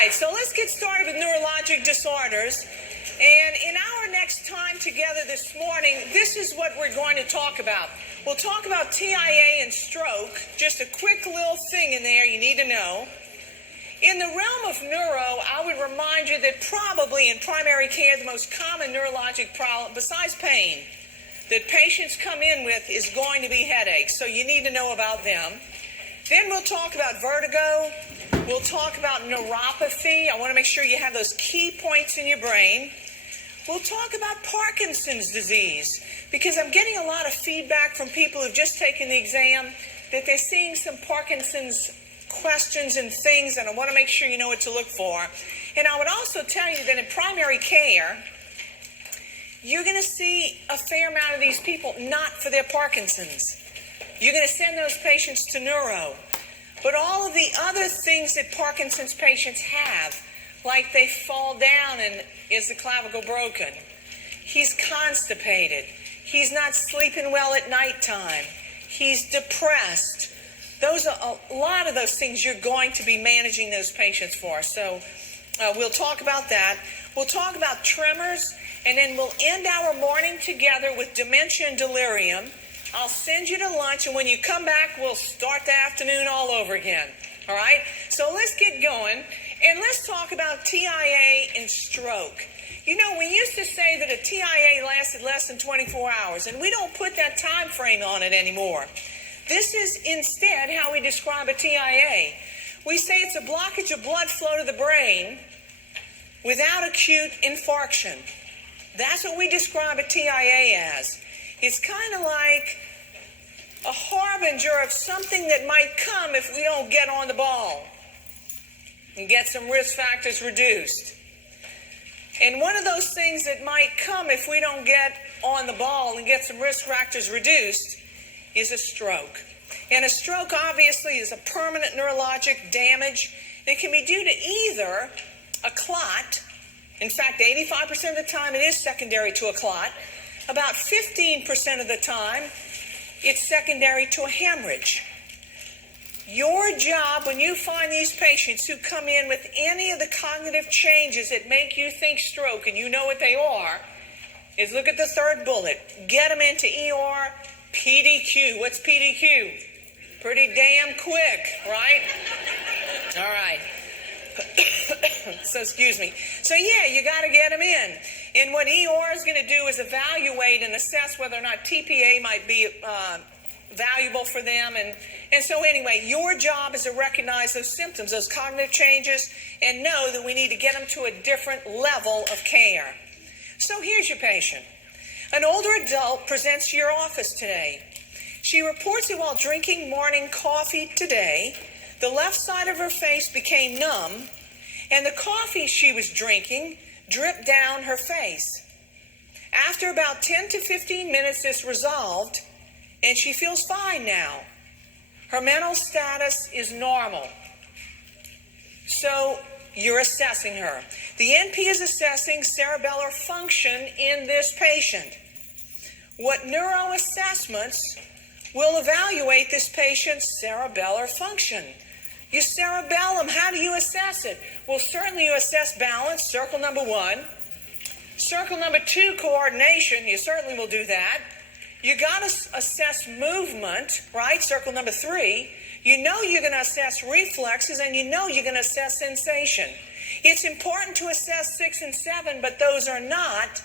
right, so let's get started with neurologic disorders. And in our next time together this morning, this is what we're going to talk about. We'll talk about TIA and stroke, just a quick little thing in there you need to know. In the realm of neuro, I would remind you that probably in primary care, the most common neurologic problem, besides pain, that patients come in with is going to be headaches. So you need to know about them. Then we'll talk about vertigo. We'll talk about neuropathy. I want to make sure you have those key points in your brain. We'll talk about Parkinson's disease, because I'm getting a lot of feedback from people who've just taken the exam that they're seeing some Parkinson's questions and things, and I want to make sure you know what to look for. And I would also tell you that in primary care, you're going to see a fair amount of these people not for their Parkinson's. You're going to send those patients to neuro. But all of the other things that Parkinson's patients have, like they fall down and is the clavicle broken, he's constipated, he's not sleeping well at nighttime, he's depressed. Those are a lot of those things you're going to be managing those patients for. So we'll talk about that. We'll talk about tremors, and then we'll end our morning together with dementia and delirium. I'll send you to lunch, and when you come back, we'll start the afternoon all over again. All right? So let's get going, and let's talk about TIA and stroke. You know, we used to say that a TIA lasted less than 24 hours, and we don't put that time frame on it anymore. This is instead how we describe a TIA. We say it's a blockage of blood flow to the brain without acute infarction. That's what we describe a TIA as. It's kind of like a harbinger of something that might come if we don't get on the ball and get some risk factors reduced. And one of those things that might come if we don't get on the ball and get some risk factors reduced is a stroke. And a stroke obviously is a permanent neurologic damage. It can be due to either a clot. In fact, 85% of the time it is secondary to a clot. About 15% of the time, it's secondary to a hemorrhage. Your job when you find these patients who come in with any of the cognitive changes that make you think stroke, and you know what they are, is look at the third bullet. Get them into ER, PDQ. What's PDQ? Pretty damn quick, right? All right. So excuse me. So yeah, you got to get them in. And what ER is going to do is evaluate and assess whether or not TPA might be valuable for them. And so anyway, your job is to recognize those symptoms, those cognitive changes, and know that we need to get them to a different level of care. So here's your patient. An older adult presents to your office today. She reports that while drinking morning coffee today, the left side of her face became numb, and the coffee she was drinking dripped down her face. After about 10 to 15 minutes, this resolved, and she feels fine now. Her mental status is normal. So you're assessing her. The NP is assessing cerebellar function in this patient. What neuro assessments will evaluate this patient's cerebellar function? Your cerebellum, how do you assess it? Well, certainly you assess balance, circle number 1. Circle number 2, coordination, you certainly will do that. You got to assess movement, right? Circle number 3. You know you're going to assess reflexes, and you know you're going to assess sensation. It's important to assess 6 and 7, but those are not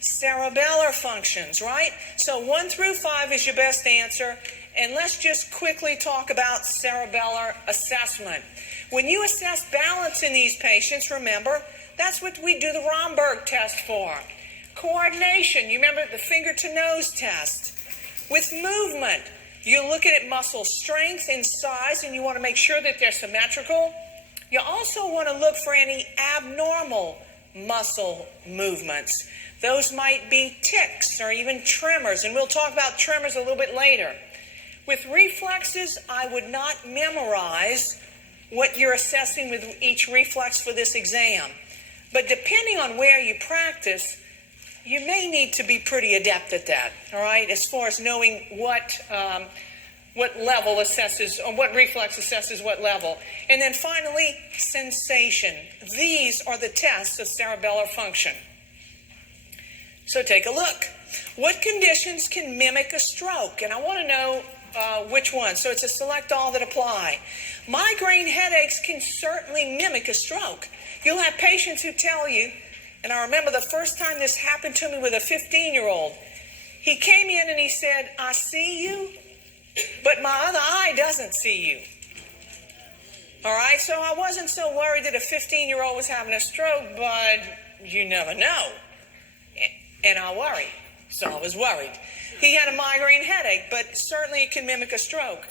cerebellar functions, right? So 1 through 5 is your best answer. And let's just quickly talk about cerebellar assessment. When you assess balance in these patients, remember, that's what we do the Romberg test for. Coordination, you remember the finger to nose test. With movement, you look at it muscle strength and size, and you want to make sure that they're symmetrical. You also want to look for any abnormal muscle movements. Those might be tics or even tremors, and we'll talk about tremors a little bit later. With reflexes, I would not memorize what you're assessing with each reflex for this exam. But depending on where you practice, you may need to be pretty adept at that, all right, as far as knowing what what level assesses, or what reflex assesses what level. And then finally, sensation. These are the tests of cerebellar function. So take a look. What conditions can mimic a stroke? And I want to know which one. So it's a select all that apply. Migraine headaches can certainly mimic a stroke. You'll have patients who tell you, and I remember the first time this happened to me with a 15-year-old. He came in and he said, I see you, but my other eye doesn't see you. All right, so I wasn't so worried that a 15-year-old was having a stroke, but you never know. And I worried, so I was worried. He had a migraine headache, but certainly it can mimic a stroke.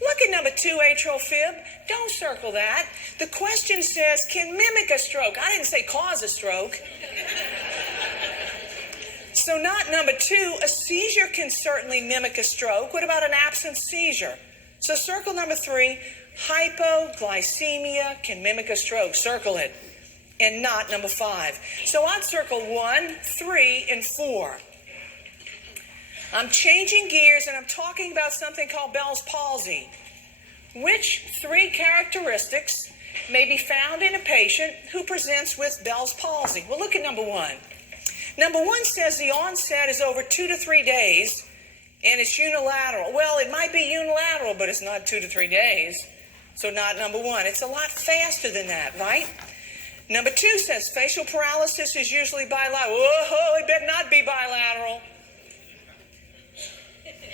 Look at number 2, atrial fib. Don't circle that. The question says, can mimic a stroke. I didn't say cause a stroke. So not number 2, a seizure can certainly mimic a stroke. What about an absent seizure? So circle number 3, hypoglycemia can mimic a stroke. Circle it. And not number 5. So I'd circle 1, 3, and 4. I'm changing gears and I'm talking about something called Bell's palsy. Which 3 characteristics may be found in a patient who presents with Bell's palsy? Well, look at number 1. Number 1 says the onset is over 2 to 3 days and it's unilateral. Well, it might be unilateral, but it's not 2 to 3 days. So not number 1. It's a lot faster than that, right? Number 2 says facial paralysis is usually bilateral. Whoa, it better not be bilateral.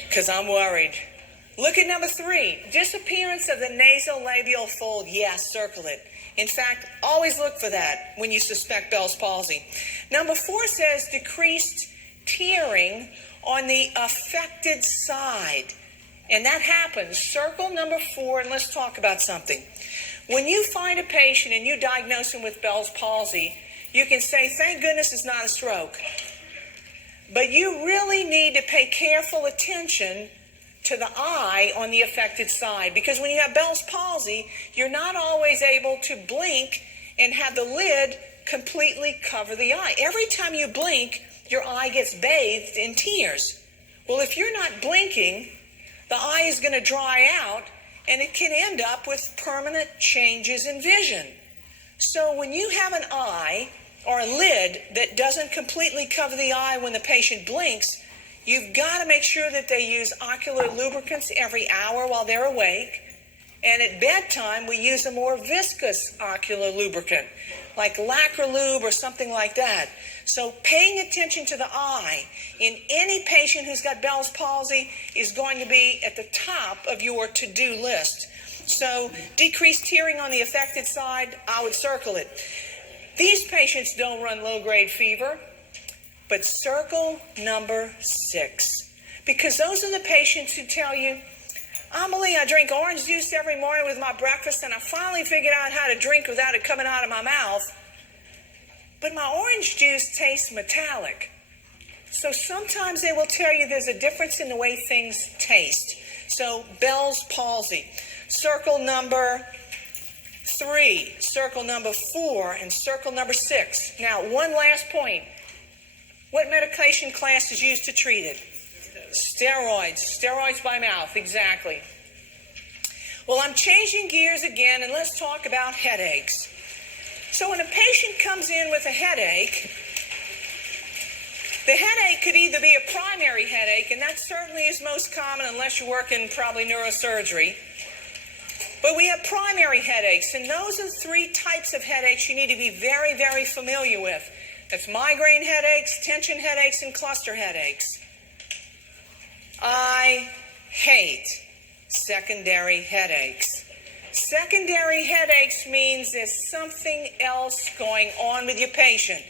Because I'm worried. Look at number 3. Disappearance of the nasolabial fold. Yes, circle it. In fact, always look for that when you suspect Bell's palsy. Number 4 says decreased tearing on the affected side. And that happens. Circle number 4 and let's talk about something. When you find a patient and you diagnose him with Bell's palsy, you can say, thank goodness it's not a stroke. But you really need to pay careful attention to the eye on the affected side. Because when you have Bell's palsy, you're not always able to blink and have the lid completely cover the eye. Every time you blink, your eye gets bathed in tears. Well, if you're not blinking, the eye is going to dry out and it can end up with permanent changes in vision. So when you have an eye or a lid that doesn't completely cover the eye when the patient blinks, you've got to make sure that they use ocular lubricants every hour while they're awake. And at bedtime, we use a more viscous ocular lubricant, like Lacrolube or something like that. So paying attention to the eye in any patient who's got Bell's palsy is going to be at the top of your to-do list. So decreased tearing on the affected side, I would circle it. These patients don't run low-grade fever, but circle number 6. Because those are the patients who tell you, Amelie, I drink orange juice every morning with my breakfast, and I finally figured out how to drink without it coming out of my mouth. But my orange juice tastes metallic. So sometimes they will tell you there's a difference in the way things taste. So Bell's palsy. Circle number 3, circle number 4, and circle number 6. Now, one last point. What medication class is used to treat it? Steroids. Steroids by mouth, exactly. Well, I'm changing gears again, and let's talk about headaches. So when a patient comes in with a headache, the headache could either be a primary headache, and that certainly is most common unless you work in probably neurosurgery. But we have primary headaches, and those are 3 types of headaches you need to be very, very familiar with. That's migraine headaches, tension headaches, and cluster headaches. I hate secondary headaches. Secondary headaches means there's something else going on with your patient,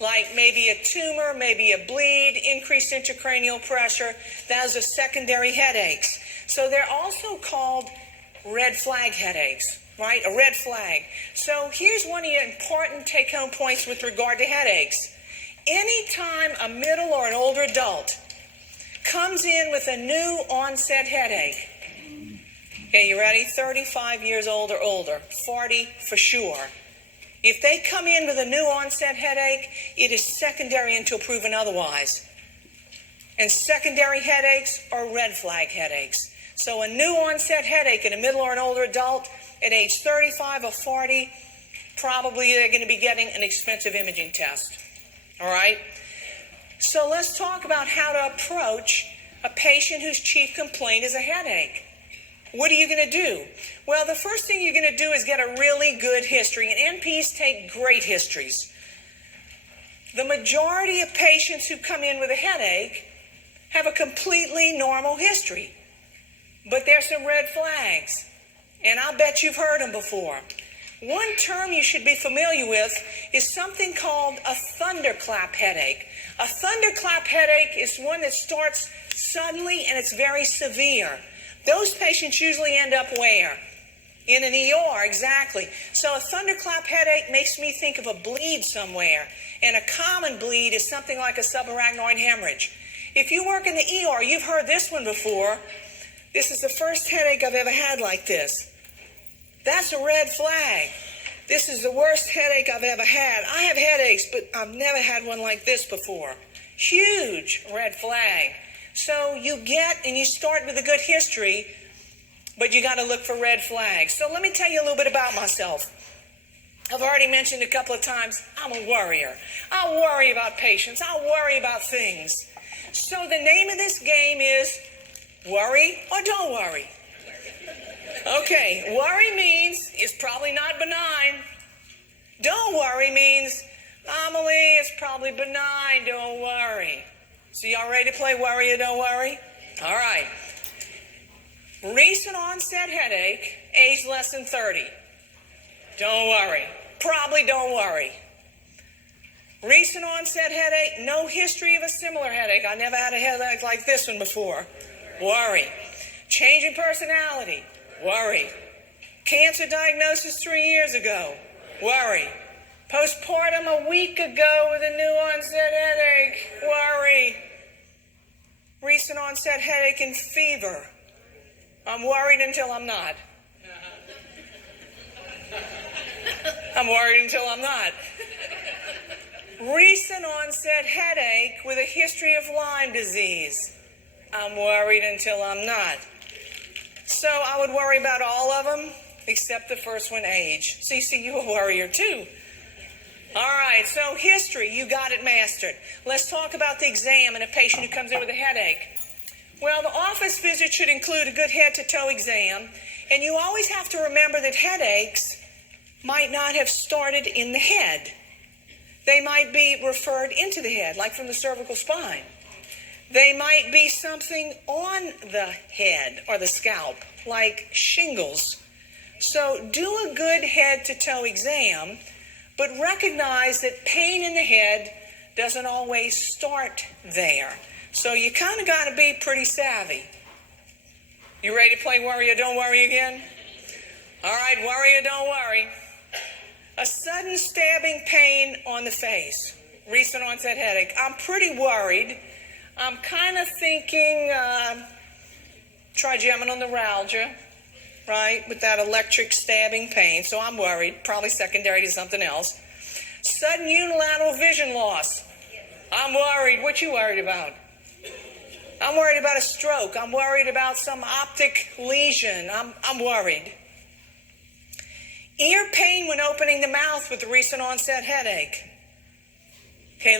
like maybe a tumor, maybe a bleed, increased intracranial pressure. Those are secondary headaches. So they're also called red flag headaches, right? A red flag. So here's one of your important take-home points with regard to headaches. Anytime a middle or an older adult comes in with a new onset headache, okay, you ready? 35 years old or older, 40 for sure. If they come in with a new onset headache, it is secondary until proven otherwise. And secondary headaches are red flag headaches. So a new onset headache in a middle or an older adult at age 35 or 40, probably they're going to be getting an expensive imaging test. All right? So let's talk about how to approach a patient whose chief complaint is a headache. What are you going to do? Well, the first thing you're going to do is get a really good history, and NPs take great histories. The majority of patients who come in with a headache have a completely normal history, but there's some red flags, and I'll bet you've heard them before. One term you should be familiar with is something called a thunderclap headache. A thunderclap headache is one that starts suddenly and it's very severe. Those patients usually end up where? In an ER, exactly. So a thunderclap headache makes me think of a bleed somewhere. And a common bleed is something like a subarachnoid hemorrhage. If you work in the ER, you've heard this one before. This is the first headache I've ever had like this. That's a red flag. This is the worst headache I've ever had. I have headaches, but I've never had one like this before. Huge red flag. So you get and you start with a good history, but you got to look for red flags. So let me tell you a little bit about myself. I've already mentioned a couple of times, I'm a worrier. I worry about patients. I worry about things. So the name of this game is worry or don't worry. Okay, worry means it's probably not benign. Don't worry means, Amelie, it's probably benign, don't worry. So y'all ready to play worry or don't worry? All right. Recent onset headache, age less than 30. Don't worry. Probably don't worry. Recent onset headache, no history of a similar headache. I never had a headache like this one before. Worry. Change in personality. Worry. Cancer diagnosis 3 years ago. Worry. Postpartum a week ago with a new onset headache. Worry. Recent onset headache and fever. I'm worried until I'm not. I'm worried until I'm not. Recent onset headache with a history of Lyme disease. I'm worried until I'm not. So I would worry about all of them except the first one, age. So you see, you're a worrier too. All right, so history, you got it mastered. Let's talk about the exam in a patient who comes in with a headache. Well, the office visit should include a good head-to-toe exam, and you always have to remember that headaches might not have started in the head. They might be referred into the head, like from the cervical spine. They might be something on the head or the scalp, like shingles. So do a good head-to-toe exam, but recognize that pain in the head doesn't always start there. So you kind of got to be pretty savvy. You ready to play worry or don't worry again? All right, worry or don't worry. A sudden stabbing pain on the face. Recent onset headache. I'm pretty worried. I'm kind of thinking trigeminal neuralgia, right, with that electric stabbing pain. So I'm worried, probably secondary to something else. Sudden unilateral vision loss. I'm worried. What you worried about? I'm worried about a stroke. I'm worried about some optic lesion. I'm worried. Ear pain when opening the mouth with a recent onset headache. Okay,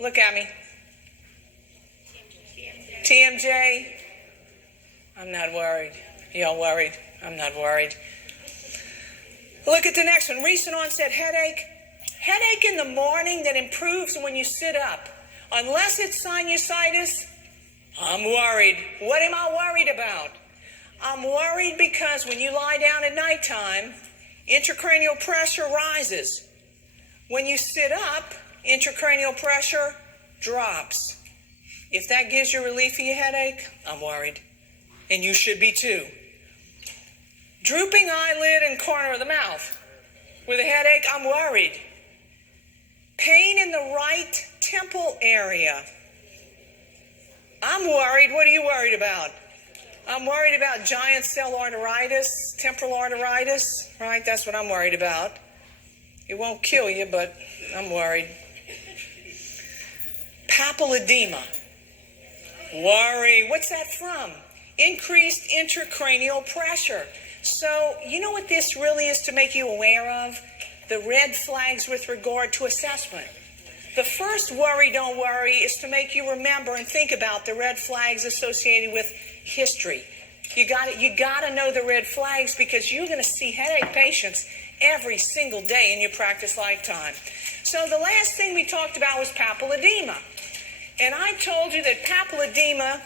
look at me. TMJ. I'm not worried. Y'all worried? I'm not worried. Look at the next one. Recent onset headache. Headache in the morning that improves when you sit up. Unless it's sinusitis, I'm worried. What am I worried about? I'm worried because when you lie down at nighttime, intracranial pressure rises. When you sit up, intracranial pressure drops. If that gives you relief for your headache, I'm worried. And you should be too. Drooping eyelid and corner of the mouth. With a headache, I'm worried. Pain in the right temple area. I'm worried. What are you worried about? I'm worried about giant cell arteritis, temporal arteritis, right? That's what I'm worried about. It won't kill you, but I'm worried. Papilledema. Worry. What's that from? increased intracranial pressure. So you know what this really is to make you aware of? The red flags with regard to assessment. The first worry, don't worry, is to make you remember and think about the red flags associated with history. You got to know the red flags because you're going to see headache patients every single day in your practice lifetime. So the last thing we talked about was papilledema. And I told you that papilledema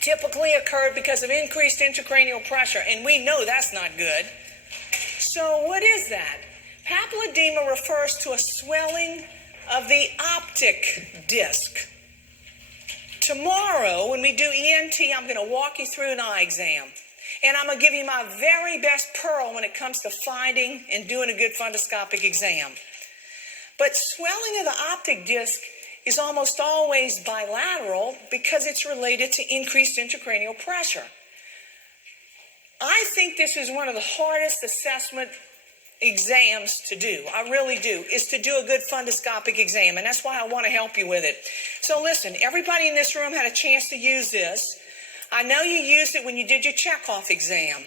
typically occurred because of increased intracranial pressure, and we know that's not good. So what is that? Papilledema refers to a swelling of the optic disc. Tomorrow, when we do ENT, I'm going to walk you through an eye exam. And I'm going to give you my very best pearl when it comes to finding and doing a good fundoscopic exam. But swelling of the optic disc is almost always bilateral because it's related to increased intracranial pressure. I think this is one of the hardest assessment exams to do. I really do, is to do a good fundoscopic exam, and that's why I want to help you with it. So listen, everybody in this room had a chance to use this. I know you used it when you did your checkoff exam,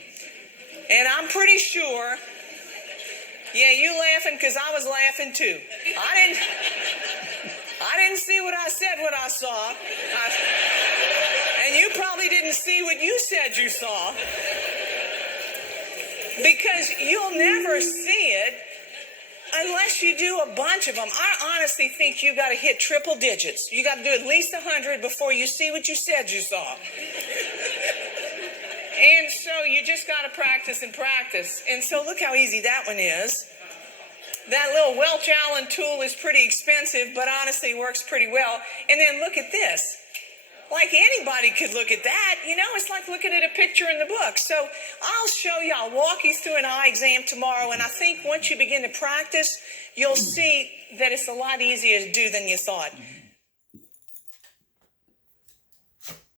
and I'm pretty sure, yeah, you laughing because I was laughing too. I didn't see what I said what I saw, and you probably didn't see what you said you saw. Because you'll never see it unless you do a bunch of them. I honestly think you got to hit triple digits. You got to do at least 100 before you see what you said you saw. And so you just got to practice and practice. And so look how easy that one is. That little Welch Allen tool is pretty expensive, but honestly works pretty well. And then look at this. Like anybody could look at that, you know, it's like looking at a picture in the book. So I'll show you, I'll walk you through an eye exam tomorrow, and I think once you begin to practice, you'll see that it's a lot easier to do than you thought.